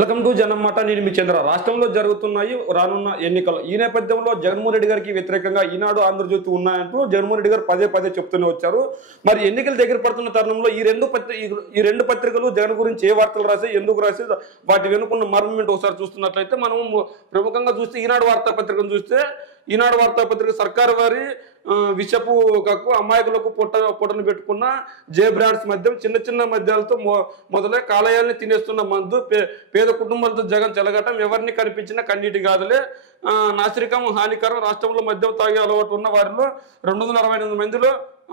Welcome to జనమాట. నేను మీ చంద్ర. రాష్ట్రంలో జరుగుతున్నాయి రానున్న ఎన్నికలు. ఈ నేపథ్యంలో జగన్మోహన్ రెడ్డి గారికి వ్యతిరేకంగా ఈనాడు, ఆంధ్రజ్యోతి ఉన్నాయంటూ జగన్మోహన్ రెడ్డి గారు పదే పదే చెప్తూనే వచ్చారు. మరి ఎన్నికలు దగ్గర పడుతున్న తరుణంలో ఈ రెండు పత్రికలు జగన్ గురించి ఏ వార్తలు రాసి, ఎందుకు రాసి, వాటి వెనుకున్న మర్మమెంట్ ఒకసారి చూస్తున్నట్లయితే మనం ప్రముఖంగా చూస్తే ఈనాడు వార్తాపత్రికను చూస్తే, ఈనాడు వార్తాపత్రిక సర్కారు వారి విషపు కక్కు అమాయకులకు పొట్టను పెట్టుకున్న జే బ్రాండ్స్ మద్యం, చిన్న చిన్న మద్యాలతో మొదలై కాలేయాల్ని తినేస్తున్న మందు, పేద కుటుంబాలతో జగన్ చెలగటం, ఎవరిని కనిపించినా కన్నీటి గాదులే, నాసిరకం హానికరం, రాష్ట్రంలో మద్యం తాగే అలవాటు ఉన్న వారిలో 268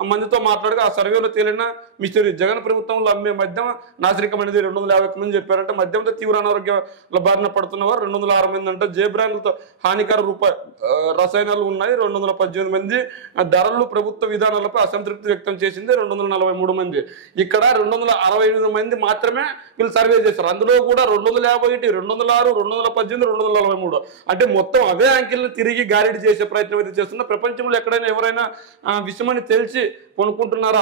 మందితో మాట్లాడగా ఆ సర్వేలో తేలిన మిస్టరీ. జగన్ ప్రభుత్వంలో అమ్మే మద్యం నాసిరకం అనేది 250 మంది చెప్పారంటే, మద్యంతో తీవ్ర అనారోగ్యాల బారిన పడుతున్న వారు 206 మంది అంటే, జే బ్రాండ్లతో హానికర రసాయనాలు ఉన్నాయి 218 మంది, ధరలు ప్రభుత్వ విధానాలపై అసంతృప్తి వ్యక్తం చేసింది 243 మంది. ఇక్కడ 268 మంది మాత్రమే వీళ్ళు సర్వే చేశారు. అందులో కూడా 251, 206, 218, 243 అంటే మొత్తం అవే అంకెలను తిరిగి గాలిడి చేసే ప్రయత్నం అయితే చేస్తున్నా. ప్రపంచంలో ఎక్కడైనా ఎవరైనా విషమని తెలిసి కొనుక్కుంటున్నారా,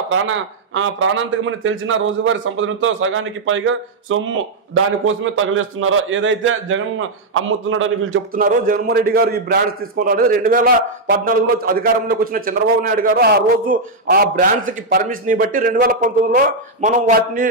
ప్రాణాంతకమని తెలిసిన రోజువారీ సంపదలతో సగానికి పైగా సొమ్ము దానికోసమే తగలేస్తున్నారా, ఏదైతే జగన్ అమ్ముతున్నాడని వీళ్ళు చెప్తున్నారో, జగన్మోహన్ రెడ్డి గారు ఈ బ్రాండ్స్ తీసుకున్నారు. 2014లో అధికారంలోకి వచ్చిన చంద్రబాబు నాయుడు గారు ఆ రోజు ఆ బ్రాండ్స్ కి పర్మిషన్ బట్టి 2019లో మనం వాటిని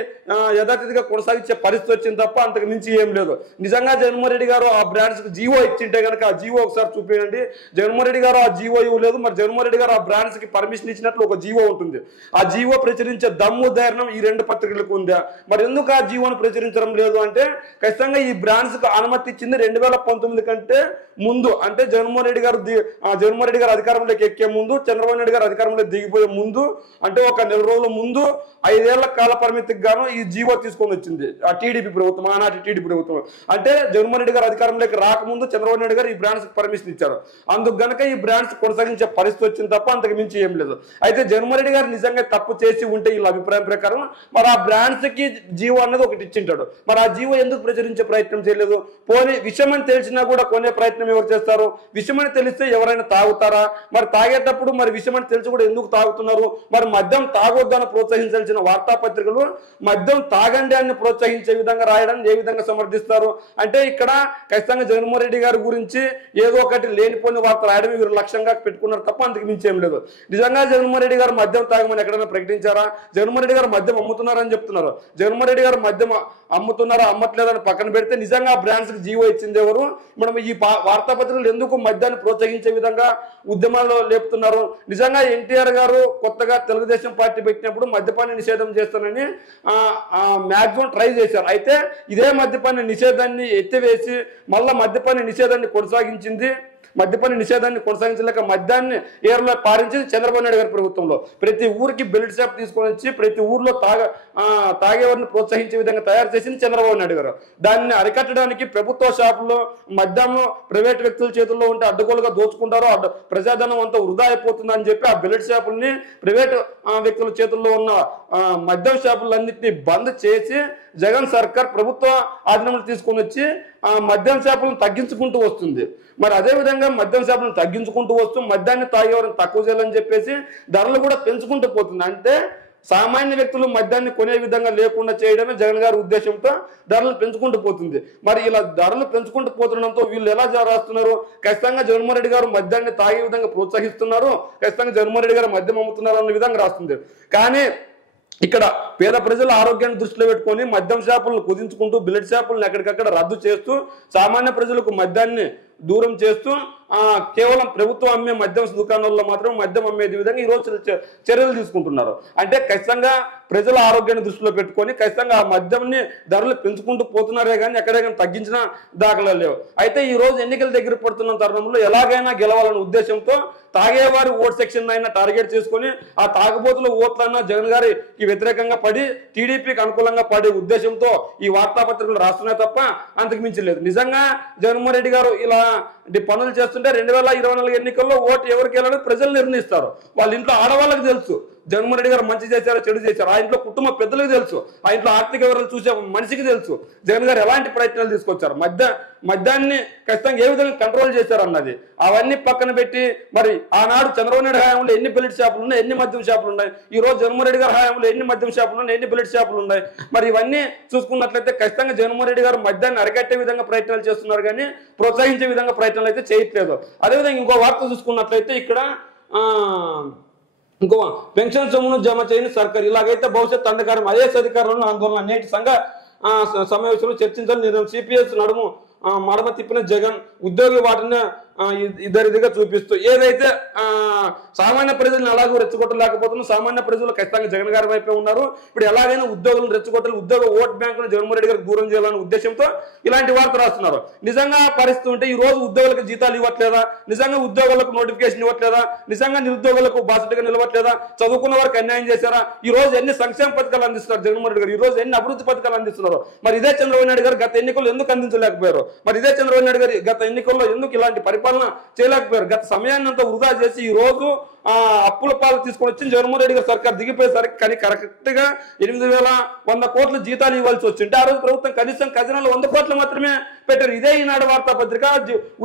యథాతిథిగా కొనసాగించే పరిస్థితి వచ్చింది తప్ప అంతకు మించి ఏం లేదు. నిజంగా జగన్మోహన్ రెడ్డి గారు ఆ బ్రాండ్స్ కి జీవో ఇచ్చింటే కనుక ఆ జీవో ఒకసారి చూపించండి. జగన్మోహన్ రెడ్డి గారు ఆ జీవో ఇవ్వలేదు. మరి జగన్మోహన్ రెడ్డి గారు ఆ బ్రాండ్స్ కి పర్మిషన్ ఇచ్చినట్లు ఒక జీవో ఉంటుంది. ఆ జీవో ప్రచురించే దమ్ము ధైర్యం ఈ రెండు పత్రికలకు ఉందా? మరి ఎందుకు ఆ జీవోను ప్రచురించడం లేదు అంటే, ఖచ్చితంగా ఈ బ్రాండ్స్ కు అనుమతి ఇచ్చింది 2019 కంటే ముందు. అంటే జగన్మోహన్ రెడ్డి గారు అధికారంలోకి ఎక్కే ముందు, చంద్రబాబు నాయుడు గారు అధికారంలో దిగిపోయే ముందు, అంటే ఒక 4 రోజుల ముందు 5 ఏళ్ల కాల పరిమితికి గాను ఈ జీవో తీసుకొని వచ్చింది ఆ టీడీపీ ప్రభుత్వం, ఆనాటి టీడీపీ ప్రభుత్వం. అంటే జగన్మోహన్ రెడ్డి గారు అధికారంలోకి రాకముందు చంద్రబాబు నాయుడు గారు ఈ బ్రాండ్స్ పర్మిషన్ ఇచ్చారు. అందుకు గనక ఈ బ్రాండ్స్ కొనసాగించే పరిస్థితి వచ్చింది తప్ప అంతకు మించి ఏం లేదు. అయితే జగన్మోహన్ రెడ్డి గారు నిజంగా తప్పు చేసి ఉంటే వీళ్ళ అభిప్రాయం ప్రకారం మరి ఆ బ్రాండ్స్ కి జీవో అనేది ఒకటి ఇచ్చింటాడు. మరి ఆ జీవో ఎందుకు ప్రచురించే ప్రయత్నం చేయలేదు? పోనీ విషయమని తెలిసినా కూడా కొనే ప్రయత్నం ఎవరు చేస్తారు? విషయమని తెలిస్తే ఎవరైనా తాగుతారా? మరి తాగేటప్పుడు మరి విషయమని తెలిసి కూడా ఎందుకు తాగుతున్నారు? మరి మద్యం తాగొద్దని ప్రోత్సహించాల్సిన వార్తాపత్రికలు మద్యం తాగండి అని ప్రోత్సహించే విధంగా రాయడాన్ని ఏ విధంగా సమర్థిస్తారు? అంటే ఇక్కడ ఖచ్చితంగా జగన్మోహన్ రెడ్డి గారి గురించి ఏదో ఒకటి లేనిపోయిన వార్త రాయడం వీరు లక్ష్యంగా పెట్టుకున్నారు తప్ప అంతకు మించి ఏం లేదు. నిజంగా జగన్మోహన్ రెడ్డి గారు మద్యం తాగమని ఎక్కడైనా ప్రకటించారా? జగన్మోహన్ రెడ్డి గారు మద్యం అమ్ముతున్నారని చెప్తున్నారు. జగన్మోహన్ రెడ్డి గారు మద్యం అమ్ముతున్నారా అమ్మట్లేదని పక్కన పెడితే, నిజంగా బ్రాండ్స్ కి జీవో ఇచ్చింది ఎవరు? మనం ఈ వార్తాపత్రికలు ఎందుకు మద్యాన్ని ప్రోత్సహించే విధంగా ఉద్యమాల్లో లేపుతున్నారు? నిజంగా ఎన్టీఆర్ గారు కొత్తగా తెలుగుదేశం పార్టీ పెట్టినప్పుడు మద్యపాన నిషేధం చేస్తానని మాక్సిమం ట్రై చేశారు. అయితే ఇదే మద్యపాన నిషేధాన్ని ఎత్తివేసి మళ్ళా మద్యపాన నిషేధాన్ని కొనసాగించలేక మద్యాన్ని ఏర్లో పారించింది చంద్రబాబు నాయుడు గారి ప్రభుత్వంలో. ప్రతి ఊరికి బెల్ట్ షాప్ తీసుకొని వచ్చి ప్రతి ఊర్లో తాగేవారిని ప్రోత్సహించే విధంగా తయారు చేసింది చంద్రబాబు నాయుడు గారు. దాన్ని అరికట్టడానికి ప్రభుత్వ షాపుల్లో మద్యం ప్రైవేట్ వ్యక్తుల చేతుల్లో ఉంటే అడ్డగోలుగా దోచుకుంటారు, ప్రజాధనం అంతా వృధా అయిపోతుందని చెప్పి ఆ బెల్ట్ షాపుల్ని, ప్రైవేట్ వ్యక్తుల చేతుల్లో ఉన్న మద్యం షాపులన్నింటినీ బంద్ చేసి జగన్ సర్కార్ ప్రభుత్వ ఆధీనంలో తీసుకొని వచ్చి మద్యం షాపులను తగ్గించుకుంటూ వస్తుంది. మరి అదేవిధంగా మద్యం షాపులను తగ్గించుకుంటూ వస్తూ మద్యాన్ని తాగేవారిని తక్కువ చేయాలని చెప్పేసి ధరలు కూడా పెంచుకుంటూ పోతుంది. అంటే సామాన్య వ్యక్తులు మద్యాన్ని కొనే విధంగా లేకుండా చేయడమే జగన్ గారి ఉద్దేశంతో ధరలు పెంచుకుంటూ పోతుంది. మరి ఇలా ధరలు పెంచుకుంటూ పోతుండడంతో వీళ్ళు ఎలా రాస్తున్నారు? ఖచ్చితంగా జగన్మోహన్ రెడ్డి గారు మద్యాన్ని తాగే విధంగా ప్రోత్సహిస్తున్నారు, ఖచ్చితంగా జగన్మోహన్ రెడ్డి గారు మద్యం అమ్ముతున్నారు అన్న విధంగా రాస్తుంది. కానీ ఇక్కడ పేద ప్రజల ఆరోగ్యాన్ని దృష్టిలో పెట్టుకొని మద్యం షాపులను కుదించుకుంటూ బుల్లెట్ షాపులను ఎక్కడికక్కడ రద్దు చేస్తూ సామాన్య ప్రజలకు మద్యాన్ని దూరం చేస్తూ కేవలం ప్రభుత్వం అమ్మే మద్యం దుకాణాల్లో మాత్రం మద్యం అమ్మేది విధంగా ఈ రోజు చర్యలు తీసుకుంటున్నారు. అంటే ఖచ్చితంగా ప్రజల ఆరోగ్యాన్ని దృష్టిలో పెట్టుకొని ఖచ్చితంగా ఆ మద్యంని ధరలు పెంచుకుంటూ పోతున్నారే కానీ ఎక్కడైనా తగ్గించిన దాఖలా లేవు. అయితే ఈ రోజు ఎన్నికల దగ్గర పడుతున్న తరుణంలో ఎలాగైనా గెలవాలనే ఉద్దేశంతో తాగేవారి ఓట్ సెక్షన్ అయినా టార్గెట్ చేసుకుని ఆ తాగుబోతుల ఓట్లన్నా జగన్ గారికి వ్యతిరేకంగా పడి టీడీపీకి అనుకూలంగా పడే ఉద్దేశంతో ఈ వార్తాపత్రికలు రాస్తున్నాయి తప్ప అంతకు మించి లేదు. నిజంగా జగన్మోహన్ రెడ్డి గారు ఇలా పనులు చేస్తుంటే 2024 ఎన్నికల్లో ఓటు ఎవరికి వెళ్ళాలని ప్రజలు నిర్ణయిస్తారు. వాళ్ళ ఇంట్లో ఆడవాళ్ళకి తెలుసు జగన్మోహన్ రెడ్డి గారు మంచి చేశారో చెడు చేశారు, ఆ ఇంట్లో కుటుంబ పెద్దలకు తెలుసు, ఆ ఇంట్లో ఆర్థిక వివరాలు చూసే మనిషికి తెలుసు జగన్ గారు ఎలాంటి ప్రయత్నాలు తీసుకొచ్చారు, మద్యాన్ని ఖచ్చితంగా ఏ విధంగా కంట్రోల్ చేశారు అన్నది. అవన్నీ పక్కన పెట్టి మరి ఆనాడు చంద్రబాబు నాయుడు హయాంలో ఎన్ని బెల్ట్ షాపులు ఉన్నాయి, ఎన్ని మద్యం షాపులు ఉన్నాయి, ఈ రోజు జగన్మోహన్ రెడ్డి గారి హయాంలో ఎన్ని మద్యం షాపులు ఉన్నాయి, ఎన్ని బెల్ట్ షాపులు ఉన్నాయి. మరి ఇవన్నీ చూసుకున్నట్లయితే ఖచ్చితంగా జగన్మోహన్ రెడ్డి గారు మద్యాన్ని అరికట్టే విధంగా ప్రయత్నాలు చేస్తున్నారు కానీ ప్రోత్సహించే విధంగా ప్రయత్నాలు అయితే చేయట్లేదు. అదేవిధంగా ఇంకో వార్త చూసుకున్నట్లయితే ఇక్కడ ఇంకో పెన్షన్ సొమ్మును జమ చేయని సర్కారు, ఇలాగైతే భవిష్యత్ అంధకారం ఐఏఎస్ అధికారులను ఆందోళన, నేటి సంఘ సమావేశంలో చర్చించాలని నిర్ణయం, సిపిఎస్ నడుము మడమ తిప్పిన జగన్, ఉద్యోగి వాటిని ఇద్దరిదిగా చూపిస్తూ ఏదైతే సామాన్య ప్రజలను అలాగూ రెచ్చగొట్టలేకపోతున్నా, సామాన్య ప్రజలు ఖచ్చితంగా జగన్ గారి వైపే ఉన్నారు. ఇప్పుడు ఎలాగైనా ఉద్యోగులను రెచ్చగొట్టాలి, ఉద్యోగ ఓట్ బ్యాంకును జగన్మోహన్ రెడ్డి గారికి దూరం చేయాలనే ఉద్దేశంతో ఇలాంటి వార్త రాస్తున్నారు. నిజంగా పరిస్థితి ఉంటే ఈ రోజు ఉద్యోగులకు జీతాలు ఇవ్వట్లేదా, నిజంగా ఉద్యోగులకు నోటిఫికేషన్ ఇవ్వట్లేదా, నిజంగా నిరుద్యోగులకు బాధ్యతగా నిలవట్లేదా, చదువుకున్న వారికి అన్యాయం చేశారా, ఈ రోజు ఎన్ని సంక్షేమ పథకాలు అందిస్తున్నారు జగన్మోహన్ రెడ్డి గారు, ఈ రోజు ఎన్ని అభివృద్ధి పథకాలు అందిస్తున్నారు. మరి ఇదే చంద్రబాబు నాయుడు గారు గత ఎన్నికల్లో ఎందుకు అందించలేకపోయారు, మరి ఇదే చంద్రబాబు నాయుడు గారు గత ఎన్నికల్లో ఎందుకు ఇలాంటి పరిపాలన చేయలేకపోయారు, గత సమయాన్ని అంతా వృధా చేసి ఈ రోజు అప్పుల పాలు తీసుకొని వచ్చి జగన్మోహన్ రెడ్డి గారు సర్కార్ దిగిపోయేసరికి కానీ కరెక్ట్ గా 8,100 కోట్ల జీతాలు ఇవ్వాల్సి వచ్చింటే ఆ రోజు ప్రభుత్వం కనీసం ఖజానాలో 100 కోట్లు మాత్రమే పెట్టారు. ఇదే ఈనాడు వార్తాపత్రిక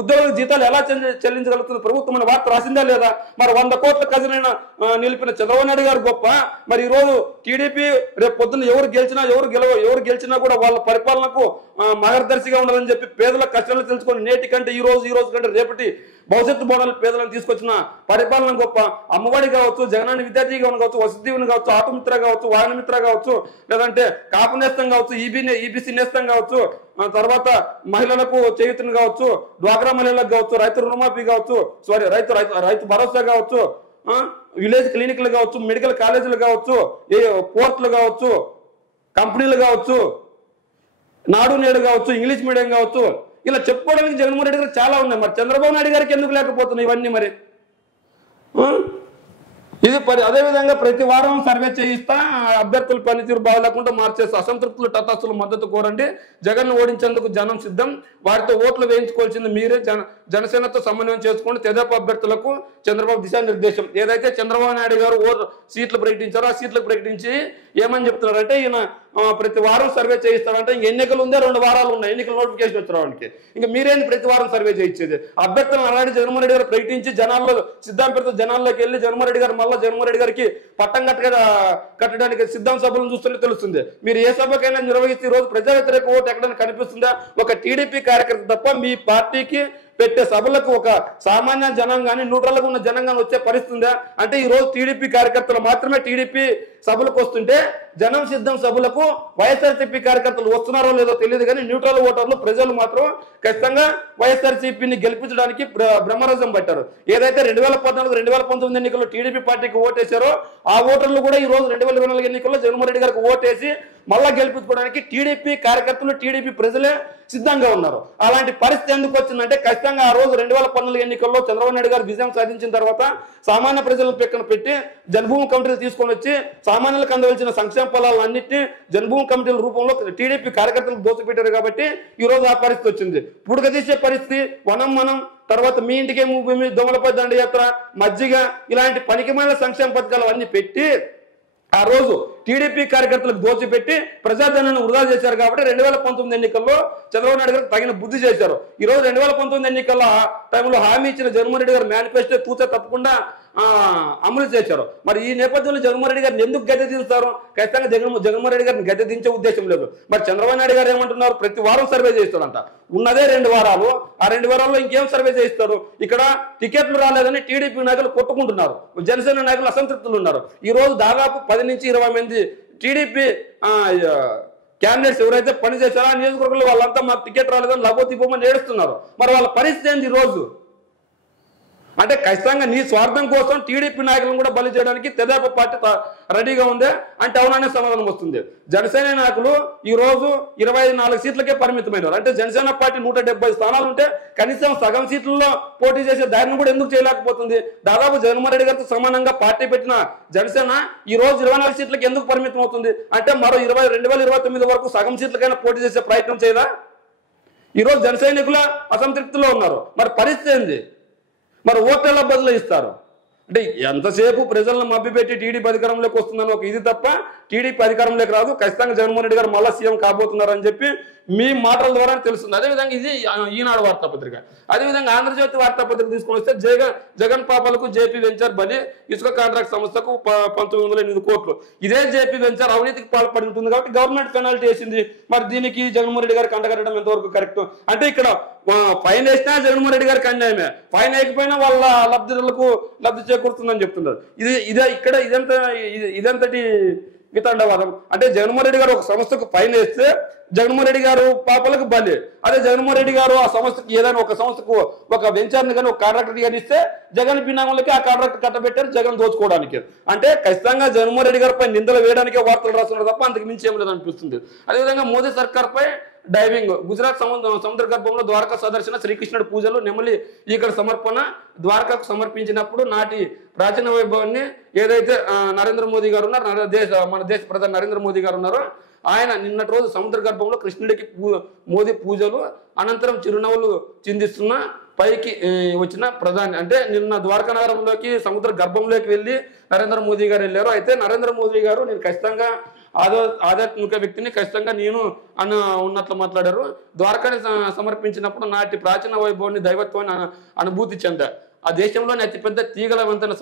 ఉద్యోగుల జీతాలు ఎలా చెల్లించగలుగుతుంది ప్రభుత్వం అనే వార్త రాసిందా లేదా. మరి 100 కోట్ల ఖజానా నిలిపిన చంద్రబాబు నాయుడు గారు గొప్ప, మరి ఈ రోజు టీడీపీ రేపు పొద్దున్న ఎవరు గెలిచినా కూడా వాళ్ళ పరిపాలనకు మార్గదర్శిగా ఉండాలని చెప్పి పేదల కష్టాలు తెలుసుకొని నేటి కంటే ఈ రోజు కంటే రేపటి భవిష్యత్తు బోనాలు పేదలను తీసుకొచ్చిన పరిపాలన గొప్ప. అమ్మఒడి కావచ్చు, జగనాన్ని విద్యార్థి కావచ్చు, వసతి దీవెన కావచ్చు, ఆటోమిత్ర కావచ్చు, వాహన మిత్ర కావచ్చు, లేదంటే కాపు నేస్తం కావచ్చు, ఈబీసీ నేస్తం కావచ్చు, తర్వాత మహిళలకు చేయూతను కావచ్చు, డ్వాక్రా మహిళలకు కావచ్చు, రైతు రుణమాఫీ కావచ్చు, రైతు భరోసా కావచ్చు, విలేజ్ క్లినిక్లు కావచ్చు, మెడికల్ కాలేజీలు కావచ్చు, పోర్టులు కావచ్చు, కంపెనీలు కావచ్చు, నాడు నేడు కావచ్చు, ఇంగ్లీష్ మీడియం కావచ్చు, ఇలా చెప్పుకోవడానికి జగన్మోహన్ రెడ్డి గారు చాలా ఉన్నాయి. మరి చంద్రబాబు నాయుడు గారికి ఎందుకు లేకపోతున్నాయి ఇవన్నీ? మరి ఇది అదేవిధంగా ప్రతి వారం సర్వే చేయిస్తా, అభ్యర్థుల పనితీరు బాగలేకుండా మార్చేస్తా, అసంతృప్తులు తటస్థులు మద్దతు కోరండి, జగన్ ఓడించేందుకు జనం సిద్ధం, వారితో ఓట్లు వేయించుకోవాల్సింది మీరే, జనసేనతో సమన్వయం చేసుకోండి, తెదేపా అభ్యర్థులకు చంద్రబాబు దిశానిర్దేశం. ఏదైతే చంద్రబాబు నాయుడు గారు సీట్లు ప్రకటించారో ఆ సీట్లు ప్రకటించి ఏమని చెప్తున్నారంటే ఈయన ప్రతి వారం సర్వే చేయిస్తారంటే ఇంక ఎన్నికలు ఉందే 2 వారాలు ఉన్నాయి, ఎన్నికల నోటిఫికేషన్ వచ్చేవానికి ఇంకా మీరేంటి ప్రతి వారం సర్వే చేయించేది. అభ్యర్థులను అలాంటి జగన్మోహన్ రెడ్డి గారు ప్రకటించి జనాల్లో సిద్ధాంతతో జనాల్లోకి వెళ్ళి జగన్మోహన్ రెడ్డి గారు మళ్ళీ జగన్మోహన్ రెడ్డి గారికి పట్టం కట్టడానికి సిద్ధం సభలను చూస్తుంటే తెలుస్తుంది. మీరు ఏ సభకైనా నిర్వహిస్తే ఈ రోజు ప్రజా వ్యతిరేక ఓటు ఎక్కడైనా కనిపిస్తుందా? ఒక టీడీపీ కార్యకర్త తప్ప మీ పార్టీకి పెట్టే సభలకు ఒక సామాన్య జనంగాని న్యూట్రల్గా ఉన్న జనంగాని వచ్చే పరిస్థితి ఉందా? అంటే ఈ రోజు టీడీపీ కార్యకర్తలు మాత్రమే టీడీపీ సభలకు వస్తుంటే జనం సిద్ధం సభలకు వైఎస్ఆర్సీపీ కార్యకర్తలు వస్తున్నారో లేదో తెలియదు కానీ న్యూట్రల్ ఓటర్లు ప్రజలు మాత్రం ఖచ్చితంగా వైఎస్ఆర్సీపీని గెలిపించడానికి బ్రహ్మరథం పట్టారు. ఏదైతే 2014, 2019 ఎన్నికల్లో టీడీపీ పార్టీకి ఓటేశారో ఆ ఓటర్లు కూడా ఈ రోజు 2024 ఎన్నికల్లో జగన్మోహన్ రెడ్డి గారికి ఓటేసి మళ్ళా గెలిపించుకోవడానికి టీడీపీ కార్యకర్తలు టీడీపీ ప్రజలే సిద్ధంగా ఉన్నారు. అలాంటి పరిస్థితి ఎందుకు వచ్చిందంటే ఖచ్చితంగా ఆ రోజు 2014 ఎన్నికల్లో చంద్రబాబు నాయుడు గారు విజయం సాధించిన తర్వాత సామాన్య ప్రజలను పక్కన పెట్టి జన్మభూమి కమిటీలు తీసుకొని వచ్చి సామాన్యులకు అందవలసిన సంక్షేమ ఫలాలన్నింటినీ జన్మభూమి కమిటీల రూపంలో టీడీపీ కార్యకర్తలకు దోచిపెట్టారు కాబట్టి ఈ రోజు ఆ పరిస్థితి వచ్చింది. పుడకదీసే పరిస్థితి, మనం తర్వాత మీ ఇంటికే భూమి, దొంగలపై దండయాత్ర, మజ్జిగ ఇలాంటి పనికిమాలిన సంక్షేమ పథకాలు అన్ని పెట్టి ఆ రోజు టీడీపీ కార్యకర్తలకు దోచిపెట్టి ప్రజాధనాన్ని వృధా చేశారు కాబట్టి 2019 ఎన్నికల్లో చంద్రబాబు నాయుడు గారు తగిన బుద్ధి చేశారు. ఈ రోజు 2019 ఎన్నికల టైంలో హామీ ఇచ్చిన జగన్మోహన్ రెడ్డి గారు మేనిఫెస్టో తూచా తప్పకుండా అమలు చేశారు. మరి ఈ నేపథ్యంలో జగన్మోహన్ రెడ్డి గారిని ఎందుకు గద్దె దించుతారు? ఖచ్చితంగా జగన్మోహన్ రెడ్డి గారిని గద్దె దించే ఉద్దేశం లేదు. మరి చంద్రబాబు నాయుడు గారు ఏమంటున్నారు? ప్రతి వారం సర్వే చేస్తాడంట. ఉన్నదే 2 వారాలు, ఆ 2 వారాల్లో ఇంకేం సర్వే చేయిస్తారు? ఇక్కడ టికెట్లు రాలేదని టీడీపీ నాయకులు కొట్టుకుంటున్నారు, జనసేన నాయకులు అసంతృప్తులు ఉన్నారు. ఈ రోజు దాదాపు 10 నుంచి 20 మంది టీడీపీ క్యాండిడేట్స్ ఎవరైతే పనిచేశారో ఆ నియోజకవర్గంలో వాళ్ళంతా మాకు టికెట్ రాలేదని లబోతిపోమని ఏడుస్తున్నారు. మరి వాళ్ళ పరిస్థితి ఏంది ఈ రోజు? అంటే ఖచ్చితంగా నీ స్వార్థం కోసం టీడీపీ నాయకులను కూడా బలి చేయడానికి తెదేపా పార్టీ రెడీగా ఉందే అంటే అవుననే సమాధానం వస్తుంది. జనసేన నాయకులు ఈ రోజు 24 సీట్లకే పరిమితమైనారు. అంటే జనసేన పార్టీ 170 స్థానాలు ఉంటే కనీసం సగం సీట్లలో పోటీ చేసే దారిని కూడా ఎందుకు చేయలేకపోతుంది? దాదాపు జగన్మోహన్ రెడ్డి గారితో సమానంగా పార్టీ పెట్టిన జనసేన ఈ రోజు 24 సీట్లకి ఎందుకు పరిమితం అవుతుంది? అంటే మరో 2029 వరకు సగం సీట్లకైనా పోటీ చేసే ప్రయత్నం చేయదా? ఈ రోజు జన సైనికుల అసంతృప్తిలో ఉన్నారు. మరి పరిస్థితి ఏంది? మరి ఓట్లు ఎలా బదులు ఇస్తారు? అంటే ఎంతసేపు ప్రజలను మభ్యపెట్టి టీడీపీ అధికారంలోకి వస్తుందని ఒక ఇది తప్ప టీడీపీ అధికారంలోకి రాదు. ఖచ్చితంగా జగన్మోహన్ రెడ్డి గారు మళ్ళా సీఎం కాబోతున్నారని చెప్పి మీ మాటల ద్వారా తెలుస్తుంది. అదేవిధంగా ఇది ఈనాడు వార్తాపత్రిక, అదేవిధంగా ఆంధ్రజ్యోతి వార్తాపత్రిక తీసుకొని వస్తే జగన్ పాపాలకు జేపీ వెంచర్ బలి, ఇసుక కాంట్రాక్ట్ సంస్థకు 1908 కోట్లు. ఇదే జేపీ వెంచర్ అవినీతికి పాల్పడి ఉంటుంది కాబట్టి గవర్నమెంట్ పెనాల్టీ వేసింది. మరి దీనికి జగన్మోహన్ రెడ్డి గారికి అంటగట్టడం ఎంతవరకు కరెక్ట్? అంటే ఇక్కడ ఫైన్ వేసినా జగన్మోహన్ రెడ్డి గారికి అన్యాయమే, ఫైన్ వేయకపోయినా వాళ్ళ లబ్ధిదారులకు లబ్ధి చేకూరుతుందని చెప్తున్నారు. ఇదంతటి వితండవాదం. అంటే జగన్మోహన్ రెడ్డి గారు ఒక సంస్థకు ఫైన్ వేస్తే జగన్మోహన్ రెడ్డి గారు పాపలకు బలి. అదే జగన్మోహన్ రెడ్డి గారు ఆ సంస్థకి ఏదైనా ఒక సంస్థకు ఒక వెంచర్ని కానీ ఒక కాంట్రాక్టర్ కానీ ఇస్తే జగన్ బినామలకి ఆ కాంట్రాక్ట్ కట్టబెట్టారు జగన్ దోచుకోవడానికి. అంటే ఖచ్చితంగా జగన్మోహన్ రెడ్డి గారిపై నిందలు వేయడానికే వార్తలు రాస్తున్నారు తప్ప అంతకు మించి ఏం లేదనిపిస్తుంది. అదేవిధంగా మోదీ సర్కార్పై డైవింగ్, గుజరాత్ సముద్ర గర్భంలో ద్వారకా సదర్శన, శ్రీకృష్ణుడి పూజలు, నెమలి ఈకడ సమర్పణ ద్వారకాకు సమర్పించినప్పుడు నాటి ప్రాచీన వైభవాన్ని ఏదైతే నరేంద్ర మోదీ గారు ఉన్నారు, మన దేశ ప్రధాని నరేంద్ర మోదీ గారు ఉన్నారో ఆయన నిన్నటి రోజు సముద్ర గర్భంలో కృష్ణుడికి మోదీ పూజలు అనంతరం చిరునవ్వులు చిందిస్తున్న పైకి వచ్చిన ప్రధాని. అంటే నిన్న ద్వారకా నగరంలోకి సముద్ర గర్భంలోకి వెళ్ళి నరేంద్ర మోదీ గారు వెళ్ళారు. అయితే నరేంద్ర మోదీ గారు నేను ఖచ్చితంగా ఆధ్యాత్మిక వ్యక్తిని ఖచ్చితంగా నేను ఉన్నట్లు మాట్లాడారు. ద్వారకాని సమర్పించినప్పుడు నాటి ప్రాచీన వైభవాన్ని దైవత్వాన్ని అనుభూతి చెందారు. ఆ దేశంలోని అతిపెద్ద తీగల వంతెన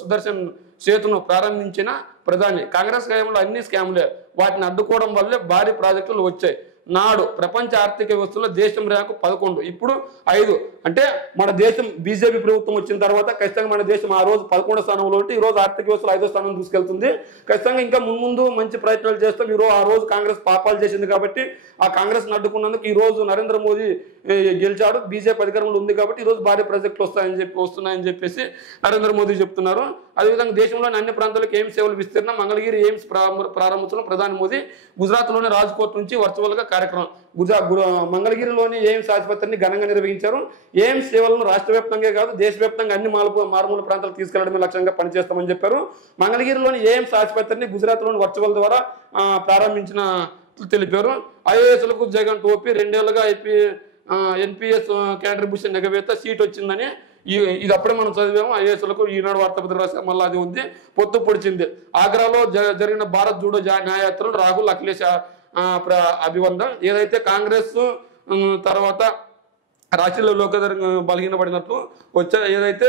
సుదర్శన్ సేతును ప్రారంభించిన ప్రధాని. కాంగ్రెస్ హయాంలో అన్ని స్కామ్లే, వాటిని అడ్డుకోవడం వల్లే భారీ ప్రాజెక్టులు వచ్చాయి. నాడు ప్రపంచ ఆర్థిక వ్యవస్థలో దేశం ర్యాంకు 11, ఇప్పుడు 5. అంటే మన దేశం బీజేపీ ప్రభుత్వం వచ్చిన తర్వాత ఖచ్చితంగా మన దేశం ఆ రోజు 11వ స్థానంలో ఉంటే ఈ రోజు ఆర్థిక వ్యవస్థలో 5వ స్థానం తీసుకెళ్తుంది. ఖచ్చితంగా ఇంకా ముందు మంచి ప్రయత్నాలు చేస్తాం. ఈ రోజు ఆ రోజు కాంగ్రెస్ పాపాలు చేసింది కాబట్టి ఆ కాంగ్రెస్ అడ్డుకున్నందుకు ఈ రోజు నరేంద్ర మోదీ గెలిచాడు, బీజేపీ అధికారంలో ఉంది కాబట్టి ఈ రోజు భారీ ప్రాజెక్టులు వస్తున్నాయని చెప్పేసి నరేంద్ర మోదీ చెప్తున్నారు. అదేవిధంగా దేశంలోని అన్ని ప్రాంతాలకు ఎయిమ్స్ సేవలు విస్తీర్ణ, మంగళగిరి ఎయిమ్స్ ప్రారంభించడం ప్రధాని మోదీ. గుజరాత్లోని రాజ్కోట్ నుంచి వర్చువల్ గా కార్యక్రమం. మంగళగిరిలోని ఎయిమ్స్ ఆసుపత్రిని ఘనంగా నిర్వహించారు. ఎయిమ్స్ సేవలను రాష్ట్ర వ్యాప్తంగా కాదు దేశవ్యాప్తంగా అన్ని మారుమూల ప్రాంతాలకు తీసుకెళ్లడమే లక్ష్యంగా పనిచేస్తామని చెప్పారు. మంగళగిరిలోని ఎయిమ్స్ ఆసుపత్రిని గుజరాత్లోని వర్చువల్ ద్వారా ప్రారంభించిన తెలిపారు. ఐఏఎస్లకు జగన్ టోపీ, 2 ఏళ్లుగా ఎన్పిఎస్ కాంట్రిబ్యూషన్ ఎగవేత సీట్ వచ్చిందని ఇది అప్పుడే మనం చదివాము. ఐఏఎస్లకు ఈనాడు వార్తాపత్రిక రాసా మళ్ళీ అది ఉంది. పొత్తు పొడిచింది. ఆగ్రాలో జరిగిన భారత్ జూడో న్యాయయాత్రలు రాహుల్ అఖిలేష్ అభివందం. ఏదైతే కాంగ్రెస్ తర్వాత రాష్ట్రీయ లోకేదర్ బలహీనపడినట్లు వచ్చే ఏదైతే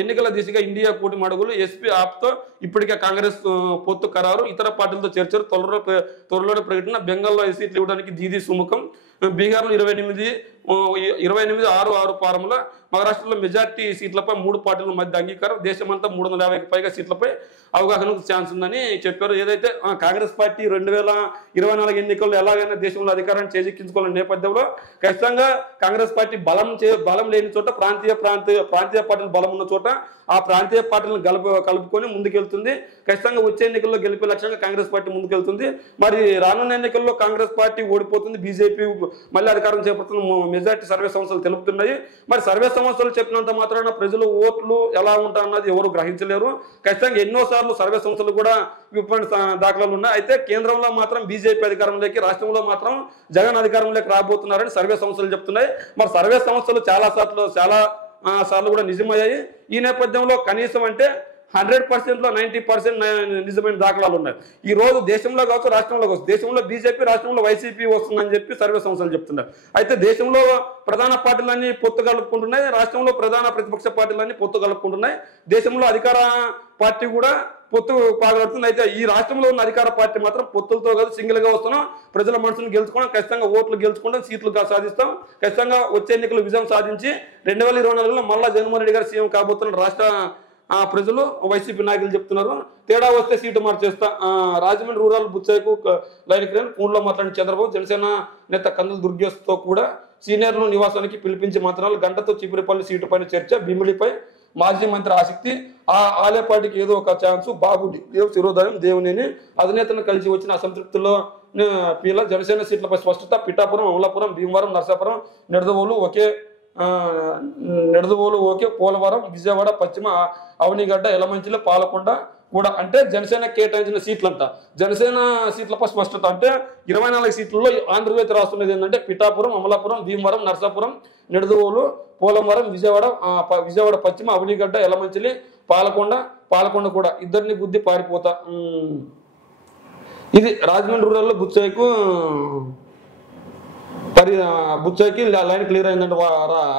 ఎన్నికల దిశగా ఇండియా కూటమి అడుగులు, ఎస్పీ ఆప్తో ఇప్పటికే కాంగ్రెస్ పొత్తు ఖరారు, ఇతర పార్టీలతో చర్చలు, త్వరలోనే ప్రకటన. బెంగాల్లో సీట్లు ఇవ్వడానికి దీదీ సుముఖం. బీహార్లో 28-6 ఫార్ములా. మహారాష్ట్రలో మెజార్టీ సీట్లపై 3 పార్టీల మధ్య అంగీకారం. దేశమంతా 350కి పైగా సీట్లపై అవగాహనకు ఛాన్స్ ఉందని చెప్పారు. ఏదైతే కాంగ్రెస్ పార్టీ 2024 ఎన్నికల్లో ఎలాగైనా దేశంలో అధికారాన్ని చేజిక్కించుకోవాలనే నేపథ్యంలో ఖచ్చితంగా కాంగ్రెస్ పార్టీ బలం లేని చోట ప్రాంతీయ పార్టీల బలం ఉన్న చోట ఆ ప్రాంతీయ పార్టీలను కలుపుకొని ముందుకెళ్తుంది. ఖచ్చితంగా వచ్చే ఎన్నికల్లో గెలిపే లక్ష్యంగా కాంగ్రెస్ పార్టీ ముందుకెళ్తుంది. మరి రానున్న ఎన్నికల్లో కాంగ్రెస్ పార్టీ ఓడిపోతుంది, బీజేపీ మళ్ళీ అధికారం చేపడుతున్న మెజార్టీ సర్వే సంస్థలు తెలుపుతున్నాయి. మరి సర్వే సంస్థలు చెప్పినంత మాత్రాన ప్రజలు ఓట్లు ఎలా ఉంటారన్నది ఎవరు గ్రహించలేరు. ఖచ్చితంగా ఎన్నోసార్లు సర్వే సంస్థలు కూడా విపరీత దాఖలాలు ఉన్నాయి. అయితే కేంద్రంలో మాత్రం బీజేపీ అధికారంలోకి, రాష్ట్రంలో మాత్రం జగన్ అధికారంలోకి రాబోతున్నారని సర్వే సంస్థలు చెప్తున్నాయి. మరి సర్వే సంస్థలు చాలా సార్లు కూడా నిజమయ్యాయి. ఈ నేపథ్యంలో కనీసం అంటే 100%లో 90% నిజమైన దాఖలాలు ఉన్నాయి. ఈ రోజు దేశంలో కావచ్చు, రాష్ట్రంలో కావచ్చు, దేశంలో బీజేపీ, రాష్ట్రంలో వైసీపీ వస్తుందని చెప్పి సర్వే సంస్థలు చెప్తున్నారు. అయితే దేశంలో ప్రధాన పార్టీలన్నీ పొత్తు కలుపుకుంటున్నాయి, రాష్ట్రంలో ప్రధాన ప్రతిపక్ష పార్టీలన్నీ పొత్తు కలుపుకుంటున్నాయి, దేశంలో అధికార పార్టీ కూడా పొత్తు పాల్గొడుతుంది. అయితే ఈ రాష్ట్రంలో ఉన్న అధికార పార్టీ మాత్రం పొత్తులతో కాదు, సింగిల్ గా వస్తున్నాం, ప్రజల మనసును గెలుచుకోవడం, ఖచ్చితంగా ఓట్లు గెలుచుకుంటాం, సీట్లు సాధిస్తాం, ఖచ్చితంగా వచ్చే ఎన్నికలు విజయం సాధించి 2024లో మళ్ళా జగన్మోహన్ రెడ్డి గారు సీఎం కాబోతున్న రాష్ట్ర ప్రజలు వైసీపీ నాయకులు చెప్తున్నారు. తేడా వస్తే సీటు మార్చేస్తా. రాజమండ్రి రూరల్ బుచ్చయ్యకు లైన్ క్రేన్ ఫోన్లో మాట్లాడిన చంద్రబాబు జనసేన నేత కందుల దుర్గేష్తో కూడా సీనియర్లు నివాసానికి పిలిపించి మాత్రాలు. గంటతో చిపిరిపల్లి సీటు పైన చర్చ. భీమిడిపై మాజీ మంత్రి ఆసక్తి. ఆలేపాటికి ఏదో ఒక ఛాన్సు. బాబు శిరోదయం దేవినేని అధినేతను కలిసి వచ్చిన అసంతృప్తిలో జనసేన సీట్లపై స్పష్టత. పిఠాపురం, అమలాపురం, భీమవరం, నర్సాపురం, నిడదవోలు ఓకే, పోలవరం, విజయవాడ, పశ్చిమ అవనిగడ్డ, ఎలమంచిల, పాలకొండ, కూడా అంటే జనసేన కేటాయించిన సీట్లంట. జనసేన సీట్లపై స్పష్టత అంటే 24 సీట్లలో ఆంధ్రజ్యోతి రాస్తున్నది ఏంటంటే పిఠాపురం, అమలాపురం, భీమవరం, నర్సాపురం, నిడదవోలు, పోలవరం, విజయవాడ పశ్చిమ, అవనిగడ్డ, యలమంచిలి, పాలకొండ కూడా ఇద్దరిని గుద్ది పారిపోతా. ఇది రాజమండ్రి రూరల్లో బుచ్చయ్యకి లైన్ క్లియర్ అయిందంటే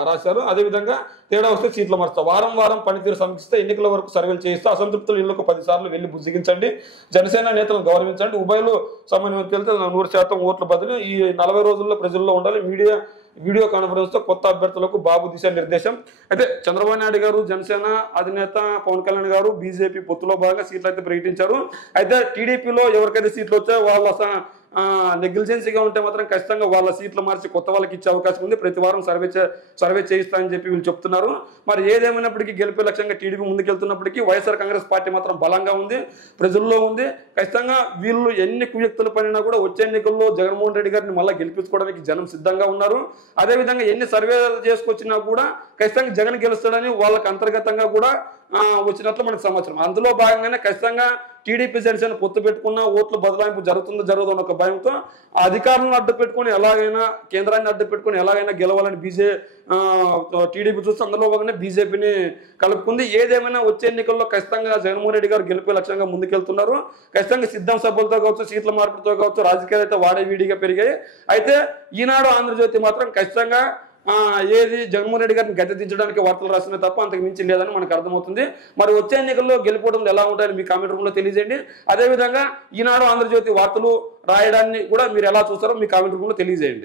రాశారు. అదేవిధంగా తేడా వస్తే సీట్ల మార్చుతా. వారం పనితీరు సమీక్షిస్తే ఎన్నికల వరకు సర్వేలు చేయిస్తూ అసంతృప్తులు ఇళ్లకు 10 సార్లు వెళ్లి బుజ్జిగించండి. జనసేన నేతలను గౌరవించండి. ఉభయలు సమన్వయం తెలితే 100% ఓట్ల బదులు ఈ 40 రోజుల్లో ప్రజల్లో ఉండాలి. వీడియో కాన్ఫరెన్స్ తో కొత్త అభ్యర్థులకు బాబు దిశా నిర్దేశం. అయితే చంద్రబాబు నాయుడు గారు, జనసేన అధినేత పవన్ కళ్యాణ్ గారు బీజేపీ పొత్తులో భాగంగా సీట్లు అయితే ప్రకటించారు. అయితే టీడీపీలో ఎవరికైతే సీట్లు వచ్చాయో వాళ్ళు నెగ్లిజెన్సీగా ఉంటే మాత్రం ఖచ్చితంగా వాళ్ళ సీట్లు మార్చి కొత్త వాళ్ళకి ఇచ్చే అవకాశం ఉంది. ప్రతి వారం సర్వే చేయిస్తానని చెప్పి వీళ్ళు చెప్తున్నారు. మరి ఏదేమైనప్పటికీ గెలిపే లక్ష్యంగా టీడీపీ ముందుకెళ్తున్నప్పటికీ వైఎస్ఆర్ కాంగ్రెస్ పార్టీ మాత్రం బలంగా ఉంది, ప్రజల్లో ఉంది. ఖచ్చితంగా వీళ్ళు ఎన్ని కుయుక్తులు పడినా కూడా వచ్చే ఎన్నికల్లో జగన్మోహన్ రెడ్డి గారిని మళ్ళీ గెలిపించుకోవడానికి జనం సిద్ధంగా ఉన్నారు. అదేవిధంగా ఎన్ని సర్వేలు చేసుకొచ్చినా కూడా ఖచ్చితంగా జగన్ గెలుస్తాడని వాళ్ళకి అంతర్గతంగా కూడా వచ్చినట్లు మనకు సమాచారం. అందులో భాగంగానే ఖచ్చితంగా టీడీపీ జనసేన పొత్తు పెట్టుకున్న ఓట్ల బదలాయింపు జరుగుతుందో ఒక భయంతో అధికారులను అడ్డు పెట్టుకుని ఎలాగైనా కేంద్రాన్ని అడ్డు పెట్టుకుని ఎలాగైనా గెలవాలని టీడీపీ చూస్తే అందులో భాగంగానే బీజేపీని కలుపుకుంది. ఏదేమైనా వచ్చే ఎన్నికల్లో ఖచ్చితంగా జగన్మోహన్ రెడ్డి గారు గెలిపే లక్ష్యంగా ముందుకెళ్తున్నారు. ఖచ్చితంగా సిద్ధం సభ్యులతో కావచ్చు, సీట్ల మార్పులతో కావచ్చు, రాజకీయాలు అయితే వాడేవీడిగా పెరిగాయి. అయితే ఈనాడు ఆంధ్రజ్యోతి మాత్రం ఖచ్చితంగా ఏది జగన్మోహన్ రెడ్డి గారిని గద్దె దించడానికి వార్తలు రాస్తున్నాయి తప్ప అంతకు మించి లేదని మనకు అర్థమవుతుంది. మరి వచ్చే ఎన్నికల్లో గెలిపోవడంలో ఎలా ఉంటాయని మీ కామెంట్ రూమ్ లో తెలియజేయండి. అదేవిధంగా ఈనాడు ఆంధ్రజ్యోతి వార్తలు రాయడాన్ని కూడా మీరు ఎలా చూస్తారో మీ కామెంట్ రూమ్ లో తెలియజేయండి.